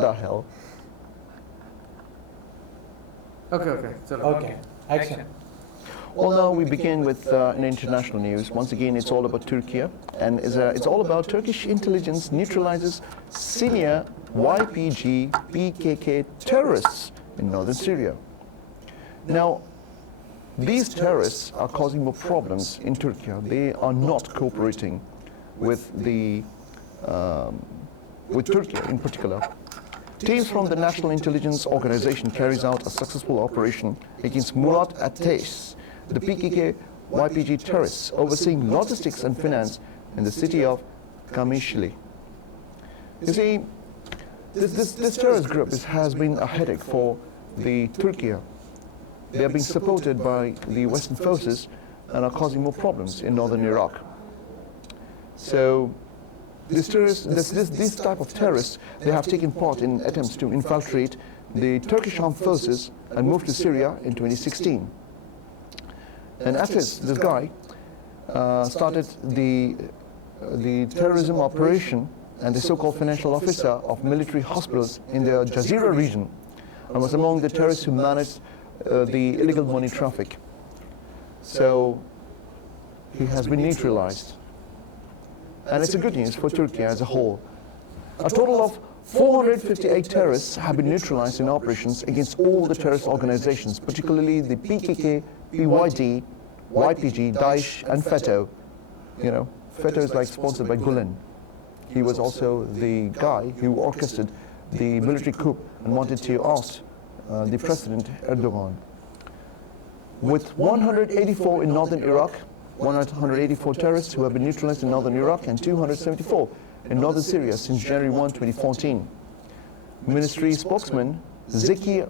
the hell? Okay. Okay. Action. Well, now we begin with an international news. Once again, it's all about Turkey, and it's all about Turkish intelligence neutralizes senior YPG PKK terrorists in northern Syria. Now, these terrorists are causing more problems in Turkey. They are not cooperating with Turkey in particular. Teams from the National Intelligence Organization carries out a successful operation against Murat Ateş, the PKK YPG terrorists overseeing logistics and finance in the city of Kamishli. You see, this terrorist group has been a headache for the Turkey. They are being supported by the Western forces and are causing more problems in northern Iraq. So these type of terrorists, they have taken part in attempts to infiltrate the Turkish armed forces and move to Syria in 2016. And Ateş, this guy, started the terrorism operation and the so-called financial officer of military hospitals in the Jazeera region, and was among the terrorists who managed the illegal money traffic. So he has been neutralized. And it's a good news for Turkey as a whole. A total of 458 terrorists have been neutralized in operations against all the terrorist organizations, particularly the PKK, PYD, YPG, Daesh, and FETÖ. You know, FETÖ is like sponsored by Gulen. He was also the guy who orchestrated the military coup and wanted to oust the President Erdogan. With 184 in northern Iraq, 184 terrorists who have been neutralized in northern Iraq, and 274 in northern Syria since January 1, 2014. Ministry spokesman Zeki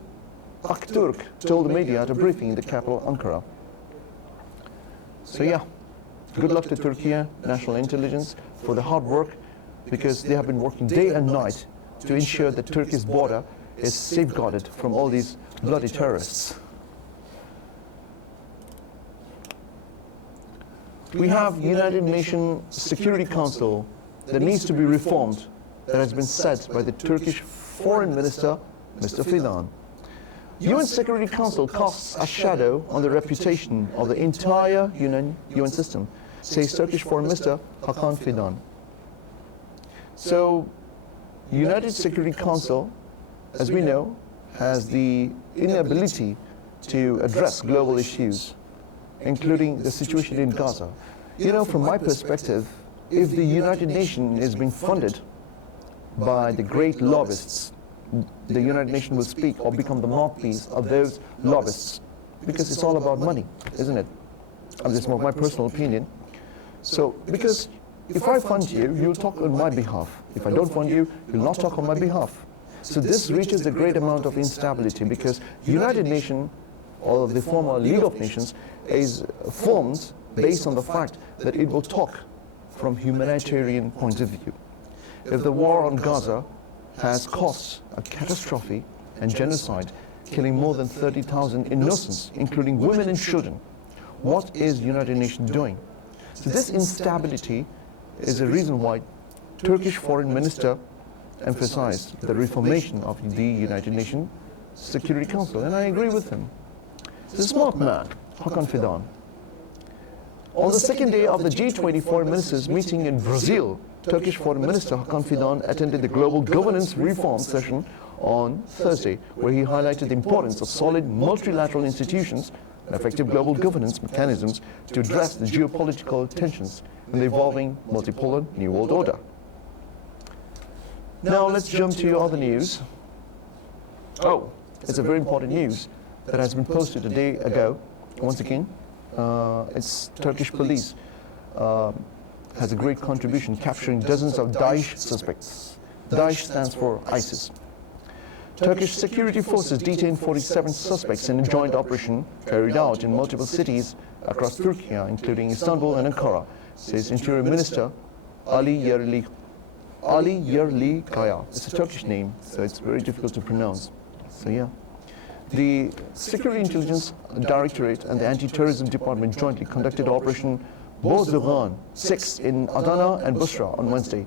Akturk told the media at a briefing in the capital, Ankara. So yeah, good luck to Turkey, national intelligence, for the hard work, because they have been working day and night to ensure that Turkey's border is safeguarded from all these bloody terrorists. We have United Nations Security Council that needs to be reformed, that has been said by the Turkish Foreign Minister, Mr. Fidan. UN Security Council casts a shadow on the reputation of the entire UN system, says Turkish Foreign Minister Hakan Fidan. So, United Security Council, as we know, has the inability to address global issues, including the situation in Gaza. You know, from my perspective, if the United Nations is being funded by the great lobbyists, the United Nations will speak or become the mouthpiece of those lobbyists, because it's all about money, isn't it? And this is my personal opinion. So, because if I fund you, you'll talk on my behalf. If I don't fund you, you'll not talk on my behalf. So this reaches a great amount of instability, because United Nations, or the former League of Nations, is formed based on the fact that it will talk from humanitarian point of view. If the war on Gaza has caused a catastrophe and genocide, killing more than 30,000 innocents, including women and children, what is United Nations doing? So this instability is the reason why Turkish Foreign Minister emphasized the reformation of the United Nations Security Council, and I agree with him. He's a smart man, Hakan Fidan. On the second day of the G20 foreign ministers meeting in Brazil, Turkish Foreign Minister Hakan Fidan attended the Global Governance Reform session on Thursday, where he highlighted the importance of solid multilateral institutions and effective global governance mechanisms to address the geopolitical tensions in the evolving multipolar New World Order. Now let's jump to other news. Oh, it's a very important news that has been posted a day ago. Once again, it's Turkish police has a great contribution capturing dozens of Daesh suspects. Daesh stands for ISIS. Turkish security forces detained 47 suspects in a joint operation carried out in multiple cities across Turkey, including Istanbul and Ankara, says Interior Minister Ali Yerlikaya. It's a Turkish name, so it's very difficult to pronounce. So yeah. The Security Intelligence Directorate and the Anti-Terrorism Department jointly conducted Operation Bozdogan 6 in Adana and Busra on Wednesday.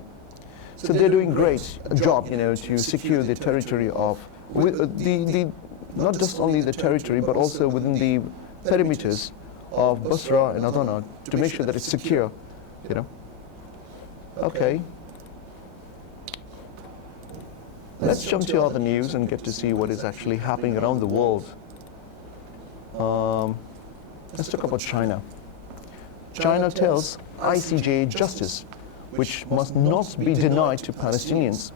So they're doing great job, to secure the territory of, not just only the territory, but also within the perimeters of Basra and Adana to make sure that it's secure. Okay. Let's jump to other news and get to see what is actually happening around the world. Let's talk about China. China tells ICJ justice, which must not be denied to Palestinians.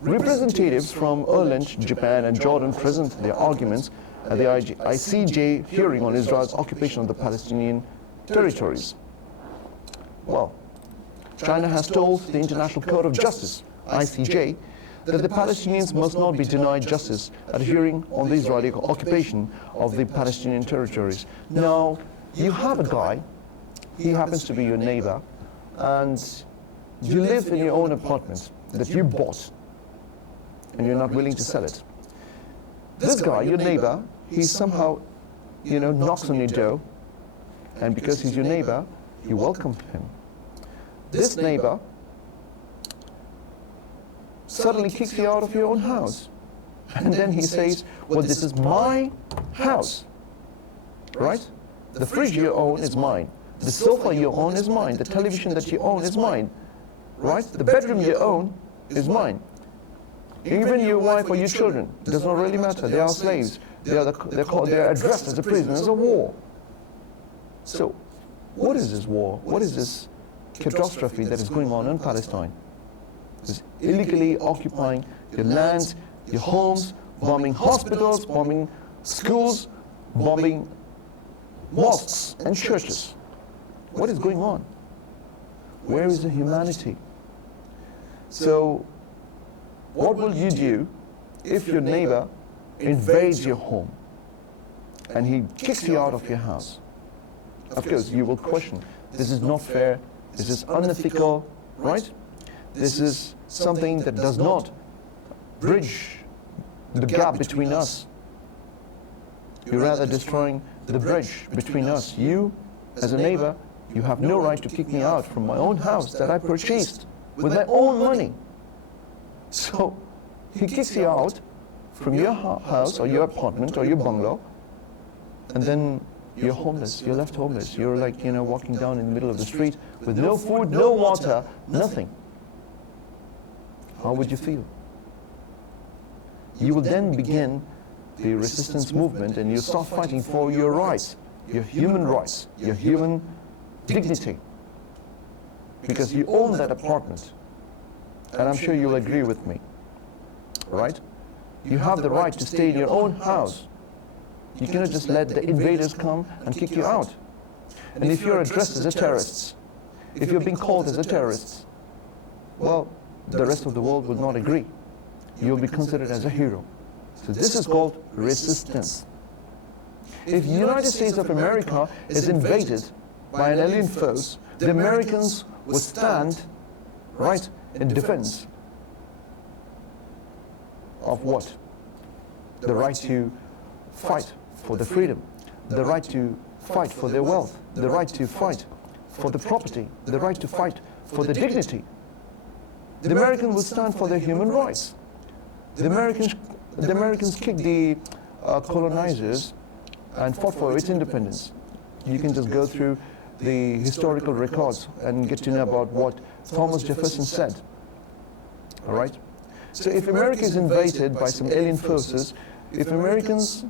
Representatives from Ireland, Japan, and Jordan present their arguments at the ICJ hearing on Israel's occupation of the Palestinian territories. Well, China has told the International Court of Justice, ICJ, that the Palestinians must not be denied justice at a hearing on the Israeli occupation of the Palestinian territories. Now, you have a guy, he happens to be your neighbor, and you live in your own apartment that you bought, and you're not willing to sell it. This guy, your neighbor, he somehow, knocks on your door, and because he's your neighbor, you welcome him. This neighbor suddenly kicks you out of your own house. And then he says, well, this is my house, right? The fridge you own is mine. The sofa you own is mine. The television that you own is mine, right? The bedroom you own is mine. Even your wife or your children, it does not really matter. They are slaves. They are addressed as a prisoners of war. So, what is this war? What is this catastrophe that is going on in Palestine? It's illegally occupying your lands, your homes, bombing hospitals, bombing schools, bombing mosques and churches. What is going on? Where is the humanity? So, what will you do if your neighbor invades your home and he kicks you out of your house? Of course, you will question, this is not fair, this is unethical, right? This is something that does not bridge the gap between us. You're rather destroying the bridge between us. You, as a neighbor, you have no right to kick me out from my own house that I purchased with my own money. So he kicks you out from your house or your apartment or your bungalow, and then you're homeless, you're left homeless. You're like, walking down in the middle of the street with no food, no water, nothing. How would you feel? You will then begin the resistance movement and you start fighting for your rights, your human rights, your human dignity. Because you own that apartment. And I'm sure you'll agree with me, right? You have the right to stay in your own house. You cannot just let the invaders come and kick you out. And if you're addressed as a terrorist, if you're being called as a terrorist, well, the rest of the world will not agree. You'll be considered as a hero. So this is called resistance. If the United States of America is invaded by an alien force, the Americans will stand, right, in defense of what? The right to fight for the freedom, the right to fight for their wealth, the right to fight for the property, the right to fight for the dignity. The Americans will stand for their human rights. The Americans kicked the colonizers and fought for its independence. You can just go through the historical records and get to know about what Thomas Jefferson said. All right? So if America is invaded by some alien forces, if Americans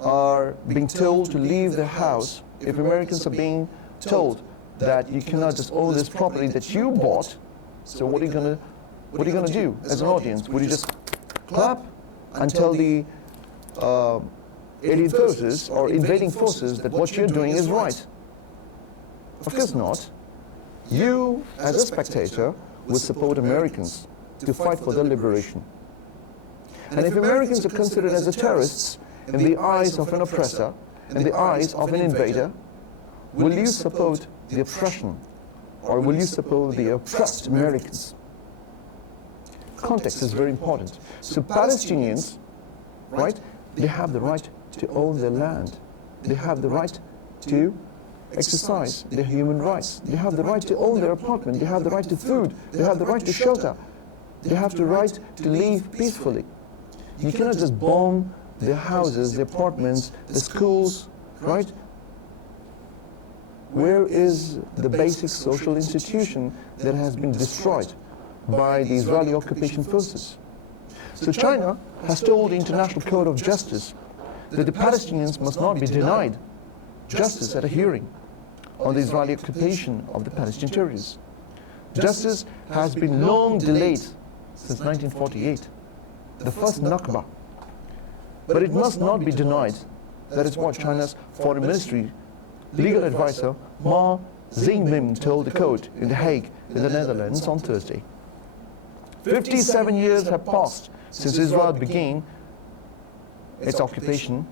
are being told to leave their house, if Americans are being told that you cannot just own this property that you bought, so what are you gonna do as an audience? Would you just clap and tell the alien forces or invading forces that what you're doing is right? Of course not. You, as a spectator, will support Americans to fight for their liberation. And if Americans are considered as the terrorists in the eyes of an oppressor, in the eyes of an invader, will you support the oppression or will you support the oppressed Americans? Context is very important. So Palestinians, right, they have the right to own their land. They have the right to exercise their human rights. They have the right to own their apartment. They have the right to food. They have the right to shelter. They have the right to live peacefully. You cannot just bomb their houses, their apartments, the schools, right? Where is the basic social institution that has been destroyed by the Israeli occupation forces? So China has told the International Court of Justice that the Palestinians must not be denied justice at a hearing on the Israeli occupation of the Palestinian territories. Justice has been long delayed since 1948, the first Nakba. But it must not be denied. That is what China's Foreign Ministry legal advisor Ma Zingmim told the court in The Hague in the Netherlands on Thursday. 57 years have passed since Israel began its occupation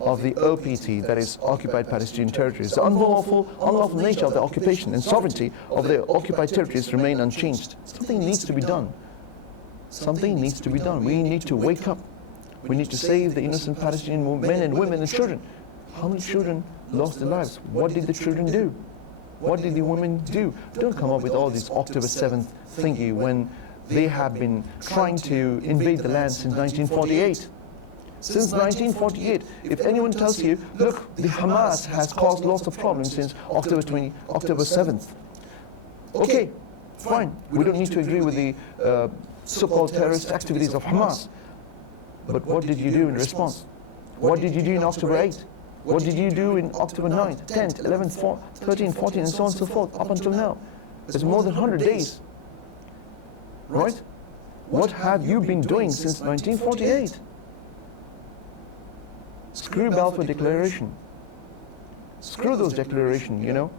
of the OPT, that is, occupied Palestinian territories. The unlawful nature of the occupation and sovereignty of the occupied territories remain unchanged. Something needs to be done. Something needs to be done. We need to wake up. We need to save the innocent Palestinian men and women and children. How many children lost their lives? What did the children do? What did the women do? Don't come up with all this October 7th thingy when they have been trying to invade the land since 1948. Since 1948, if anyone tells you, look, the Hamas has caused lots of problems since October 7th. Okay, fine. We don't need to agree with the so-called terrorist activities of Hamas. But what did you do in response? What did you do in October 8th? What did you do in October 9th, 10th, 11th, 13th, 14th, and so on and so forth, up until now? It's more than 100 days. Right? What have you been doing since 1948? Screw Balfour Declaration. Screw those declarations, you know.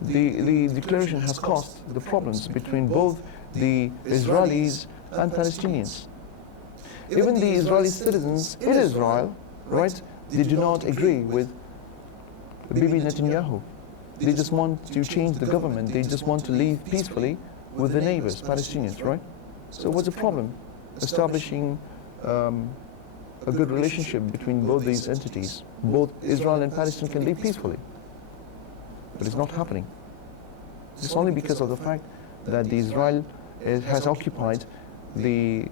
The declaration has caused the problems between both the Israelis and Palestinians. Even the Israeli citizens in Israel, right, they do not agree with Bibi Netanyahu. They just want to change the government. They just want to live peacefully with the neighbors, Palestinians, right? So what's the problem? Establishing a good relationship between both these entities. Both Israel and Palestine can live peacefully. But it's not happening. It's only because of the fact that Israel has occupied the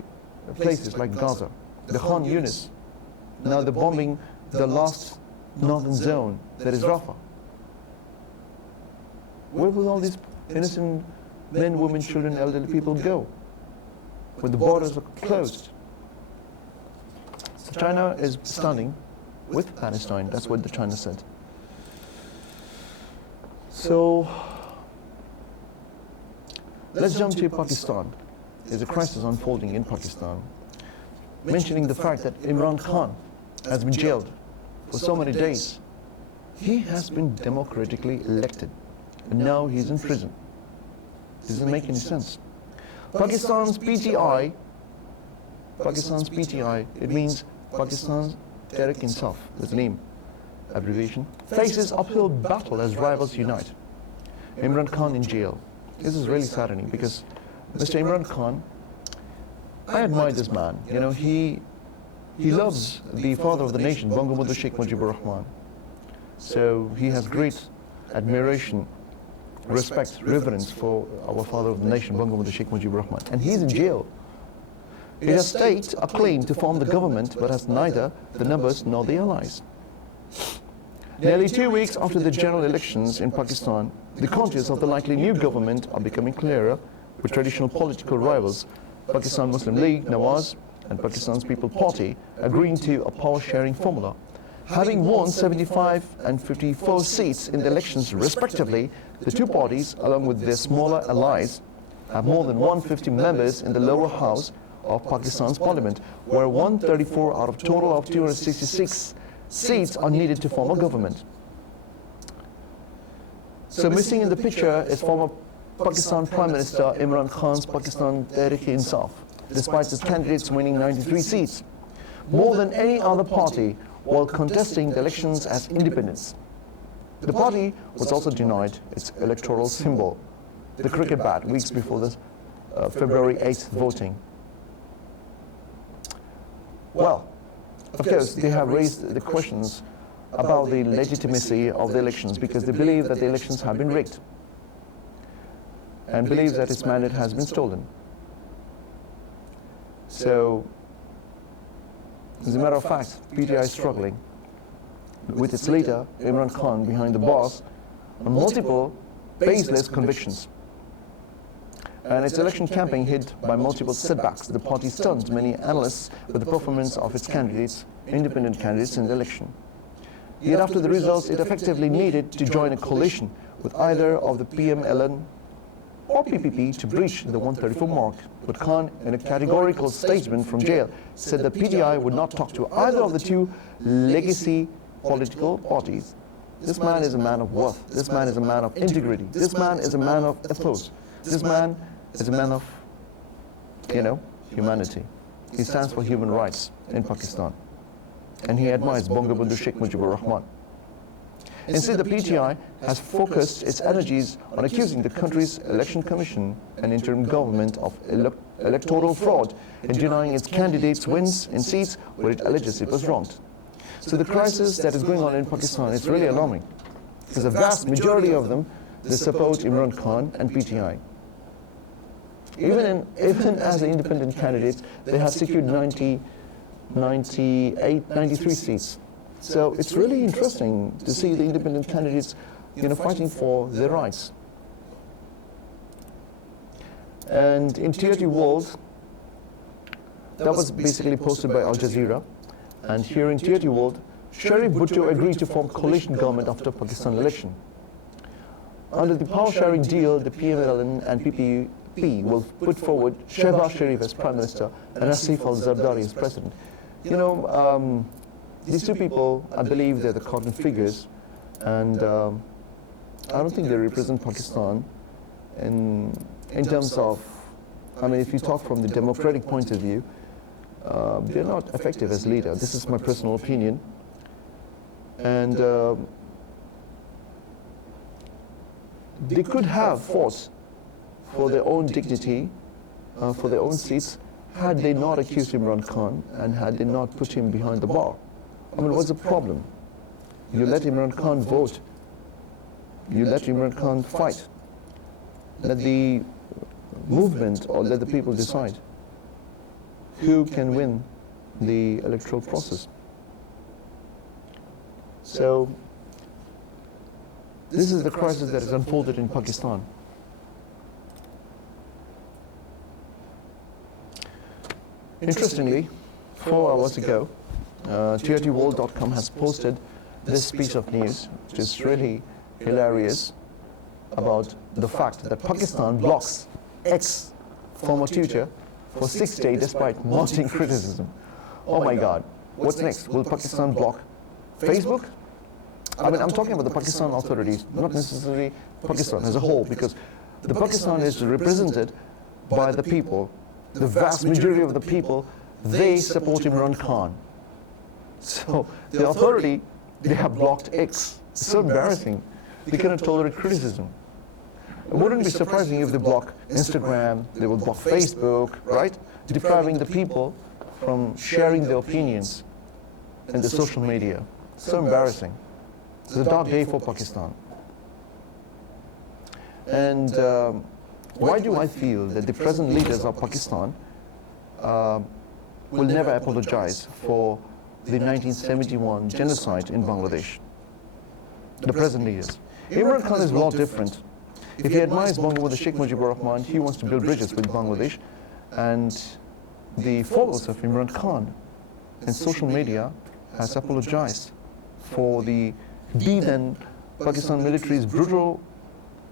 places like Gaza, the Khan Yunis. Now they're bombing the last northern zone, that is Rafah. Where will all these innocent men, women, children, elderly people go when the borders are closed? So China is standing with Palestine. That's what the China said. So let's jump to Pakistan. There's a crisis unfolding in Pakistan, mentioning the fact that Imran Khan has been jailed for so many days. He has been democratically elected, and now he's in prison. Doesn't make any sense. Pakistan's PTI, it means Pakistan Tehreek-e-Insaf, that's the name, abbreviation, faces uphill battle as rivals unite. Imran Khan in jail. This is really saddening because Mr. Imran Khan, I admire this man. You know, he loves the father of the nation, Bangabandhu Sheikh Mujibur Rahman. So he has great admiration, respect, reverence for our father of the nation, Bangabandhu Sheikh Mujibur Rahman. And he's in jail. He has staked a claim to form the government, but has neither the numbers nor the allies. Nearly 2 weeks after the general elections in Pakistan, the contours of the likely new government are becoming clearer, with traditional political rivals, Pakistan Muslim League, Nawaz, and Pakistan's People Party agreeing to a power-sharing formula. Having won 75 and 54 seats in the elections respectively, the two parties, along with their smaller allies, have more than 150 members in the lower house of Pakistan's parliament, where 134 out of total of 266 seats are needed to form a government. So missing in the picture is former Pakistan Prime Minister Imran Khan's Pakistan Tehreek-e-Insaf, despite its candidates winning 93 seats, more than any other party while contesting the elections as independents. The party was also denied its electoral symbol, the cricket bat, weeks before the February 8th voting. Well, of course, they have raised the questions about the legitimacy of the elections because they believe that the elections have been rigged and believe that its mandate has been stolen. So, as a matter of fact, PTI is struggling with its leader, Imran Khan, behind the bars on multiple baseless convictions. And its election campaign hit by multiple setbacks. The party stunned many analysts with the performance of its candidates, independent candidates in the election. Yet after the results, it effectively needed to join a coalition with either of the PMLN or PPP to breach the 134 mark. But Khan, in a categorical statement from jail, said that PTI would not talk to either of the two legacy political parties. This man is a man of worth. This man is a man of integrity. This man is a man of ethos. This man is a man of, humanity. He stands for human rights in Pakistan. And he admires Bangabandhu Sheikh Mujibur Rahman. Instead, the PTI has focused its energies on accusing the country's election commission and interim government of electoral fraud and denying its candidates wins in seats where it alleges it was wronged. So the crisis that is going on in Pakistan is really alarming because the vast majority of them, they support Imran Khan and PTI. Even as the independent candidates, they have secured 93 seats. So it's really interesting to see the independent candidates, fighting for their rights. And in Tier 2 World, that was basically posted by Al Jazeera. And here in Tier 2 World, Sharif Bhutto agreed to form coalition government after Pakistan election. Under the power sharing deal, the PMLN and PPP will put forward Shehbaz Sharif as Prime Minister and Asif al-Zardari as President. These two people, I believe they're the cardinal figures, and I don't think they represent Pakistan in terms of, if you talk from the democratic point of view, they're not effective as leader. This is my personal opinion. And they could have fought for their own dignity, for their own seats, had they not accused Imran Khan and had they not put him behind the bar. What's the problem? You let Imran Khan vote. You let Imran Khan fight. Let the movement or let the people decide who can win the electoral process. So, this is the crisis that has unfolded in Pakistan. Interestingly, 4 hours ago, tier2world.com has posted this piece of news, which is really hilarious, about the fact that Pakistan blocks ex-former tutor for 6 days despite mounting criticism. Oh my God, what's next? Will Pakistan block Facebook? I'm talking about the Pakistan authorities, not necessarily Pakistan as a whole, because the Pakistan is represented by the people. The vast majority of the people, they support Imran Khan. So the authority, they have blocked X. It's so embarrassing. They cannot tolerate criticism. It wouldn't be surprising if they block Instagram, they will block Facebook, right? Depriving the people from sharing their opinions in the social media. So embarrassing. It's a dark day for Pakistan. And why do I feel that the present leaders of Pakistan will never apologize for the 1971 genocide in Bangladesh? The present leaders. Imran Khan is a lot different. If he admires Bangabandhu Sheikh Mujibur Rahman, he wants to build bridges with Bangladesh, and the followers of Imran Khan in social media has apologized for the then Pakistan military's brutal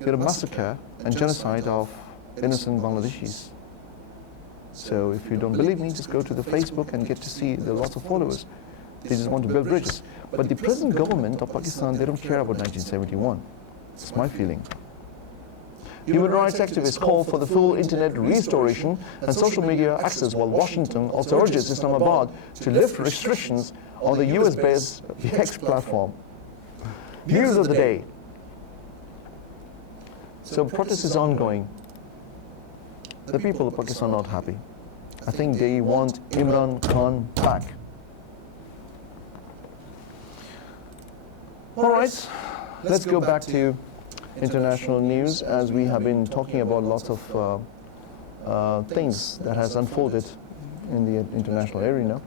massacre and genocide of innocent Bangladeshis. So if you don't believe me, just go to the Facebook and get to see the lots of followers. They just want to build bridges. But the present government of Pakistan, they don't care about 1971. It's my feeling. Human rights activists call for the full internet restoration and social media access, while Washington also urges Islamabad to lift restrictions on the US-based X platform. News of the day. So protest is ongoing. The people of Pakistan are not happy. I think they want Imran Khan back. All right, let's go back to international news, as we have been talking about lots of things that has unfolded in the international arena.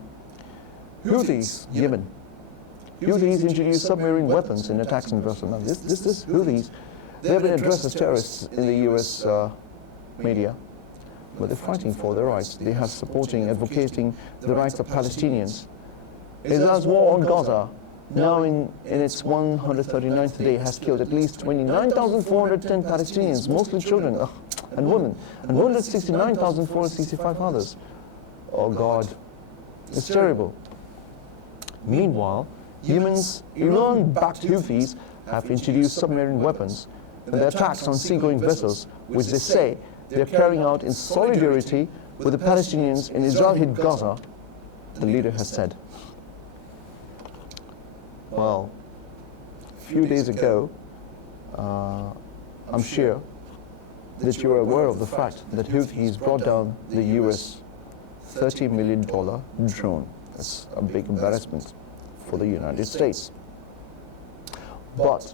Houthis, Yemen. Houthis introduced submarine weapons in attacks in vessels. Now, this Houthis, they have been addressed as terrorists in the U.S. Media, but they're fighting for their rights. They are supporting, advocating the rights of Palestinians. Israel's war on Gaza, now in its 139th day, has killed at least 29,410 Palestinians, mostly children and women, and 169,465 others. Oh God, it's terrible. Meanwhile, Yemen's Iran-backed Houthis have introduced submarine weapons in their attacks on seagoing vessels, which they say they are carrying out in solidarity with the Palestinians in Israel-hit Gaza, the leader has said. Well, a few days ago, I'm sure that you are aware of the fact that Houthis brought down the US $30 million drone. That's a big embarrassment for the United States. But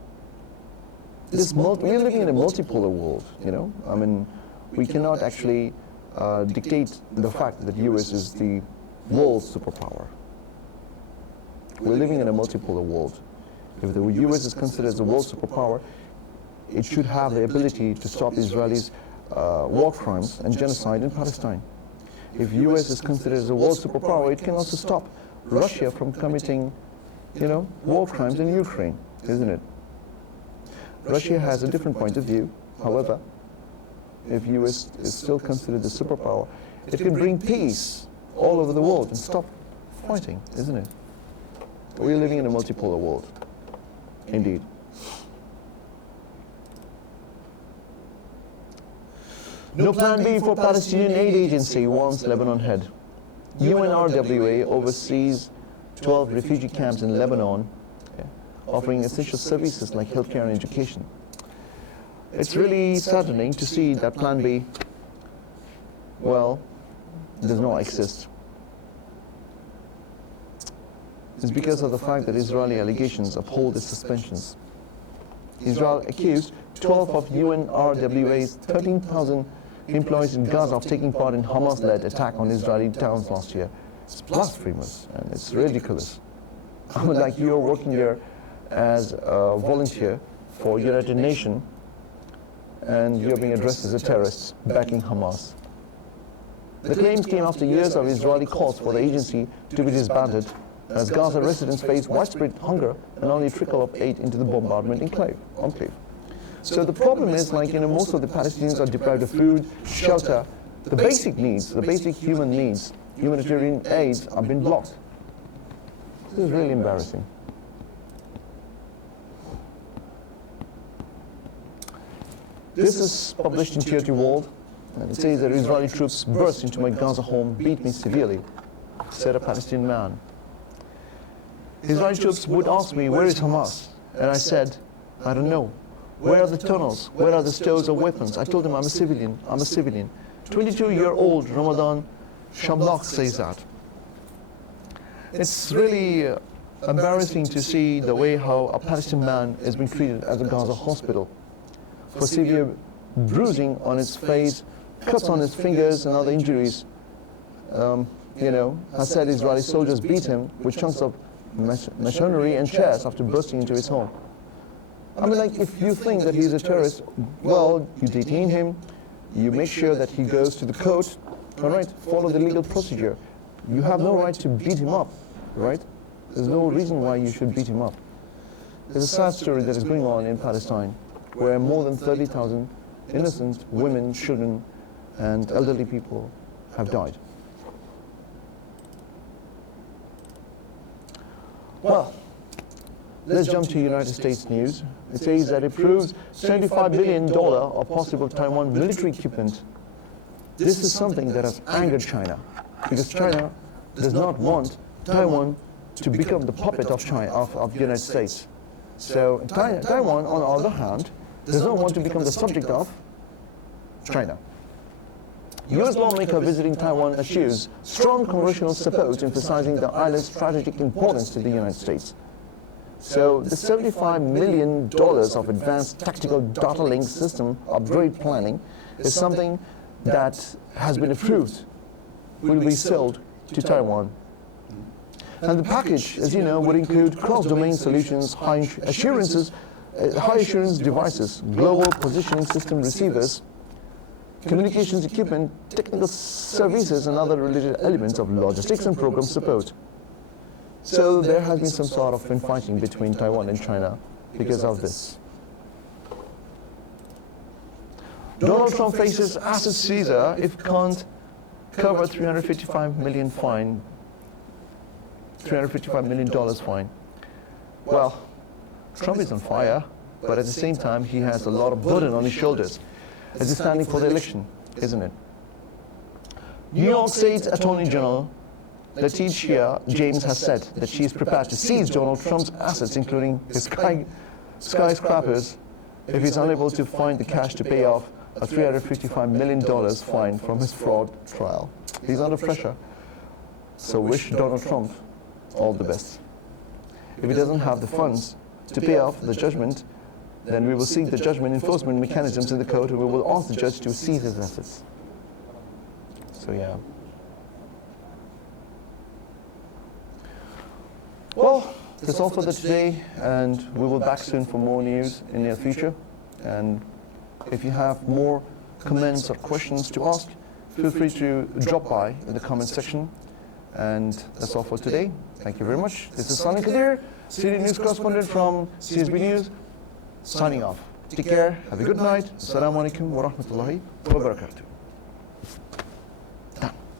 we're living in a multipolar world, you know. I mean, we cannot actually dictate the fact that the US is the world's superpower. We're living in a multipolar world. If the US is considered as the world's superpower, it should have the ability to stop Israelis' war crimes and genocide in Palestine. If US is considered as a world superpower, it can also stop Russia from committing, you know, war crimes in Ukraine, isn't it? Russia has a different point of view. However, if US is still considered the superpower, it can bring peace all over the world and stop fighting, isn't it? We're living in a multipolar world, indeed. No plan B for Palestinian aid agency, warns Lebanon head. UNRWA oversees 12 refugee camps in Lebanon, offering essential services like healthcare and education. It's really saddening to see that plan B, well, does not exist. It's because of the fact that Israeli allegations uphold its suspensions. Israel accused 12 of UNRWA's 13,000 employees in Gaza of taking part in Hamas-led attack on Israeli towns last year. It's blasphemous and it's ridiculous. I mean, like, you're working there as a volunteer for United Nations and you're being addressed as a terrorist backing Hamas. The claims came after years of Israeli calls for the agency to be disbanded, as Gaza residents face widespread hunger and only a trickle of aid into the bombardment enclave. So the problem is, like, you know, most of the Palestinians are deprived of food, shelter, the basic needs, the basic human needs, humanitarian aids have been blocked. This is really embarrassing. This is published in Tier 2 World, and it says that Israeli troops burst into my Gaza home, beat me severely, said a Palestinian man. Israeli troops would ask me, where is Hamas? And I said, I don't know. Where are the tunnels? Where are the stores of weapons? I told them I'm a civilian. 22-year-old Ramadan Shamlach says that. It's really embarrassing to see the way how a Palestinian man is being treated at the Gaza hospital for severe bruising on his face, cuts on his fingers and other injuries. You know, I said Israeli soldiers beat him with chunks of machinery and chairs after bursting into his home. I mean, like, if you think that he's a terrorist, well, you detain him, you make sure that he goes to the court, all right, follow the legal procedure. You have no right to beat him up, right? There's no reason why you should beat him up. There's a sad story that is going on in Palestine, where more than 30,000 innocent women, children, and elderly people have died. Well, let's jump to United States news. It says that it proves $75 billion of possible Taiwan military equipment. This is something that has angered China, because China does not want Taiwan to become the puppet of China, of the United States. So Taiwan, on the other hand, does not want to become the subject of China. U.S. lawmaker visiting Taiwan eschews strong congressional support, emphasizing the island's strategic importance to the United States. So the $75 million of advanced tactical data link system upgrade planning is something that has been approved, will be sold to Taiwan. And the package, as you know, would include cross-domain solutions, high assurance devices, global positioning system receivers, communications equipment, technical services, and other related elements of logistics and program support. So there has been some sort of infighting between Taiwan and China because of this. Donald Trump faces asset seizure if can't cover $355 million fine. $355 million fine. Well, Trump is on fire, but at the same time, he has a lot of burden on his shoulders as he's standing for the election, isn't it? New York State Attorney General Letitia James has said that she is prepared to seize Donald Trump's assets, including his skyscrapers, if he's unable to find the cash to pay off a $355 million fine from his fraud trial. He's under pressure, so wish Donald Trump all the best. If he doesn't have the funds to pay off the judgment, then we will seek the judgment enforcement mechanisms in the court, and we will ask the judge to seize his assets. So yeah. Well, that's all for today, and we will be back soon for more news in the near future. And if you have more comments or questions to ask, feel free to drop by in the comment section. And that's all for today. Thank you very much. This is Salim Kadir, senior news correspondent from CSB News, signing off. Take care, have a good night. Assalamu alaikum wa rahmatullahi wa barakatuh.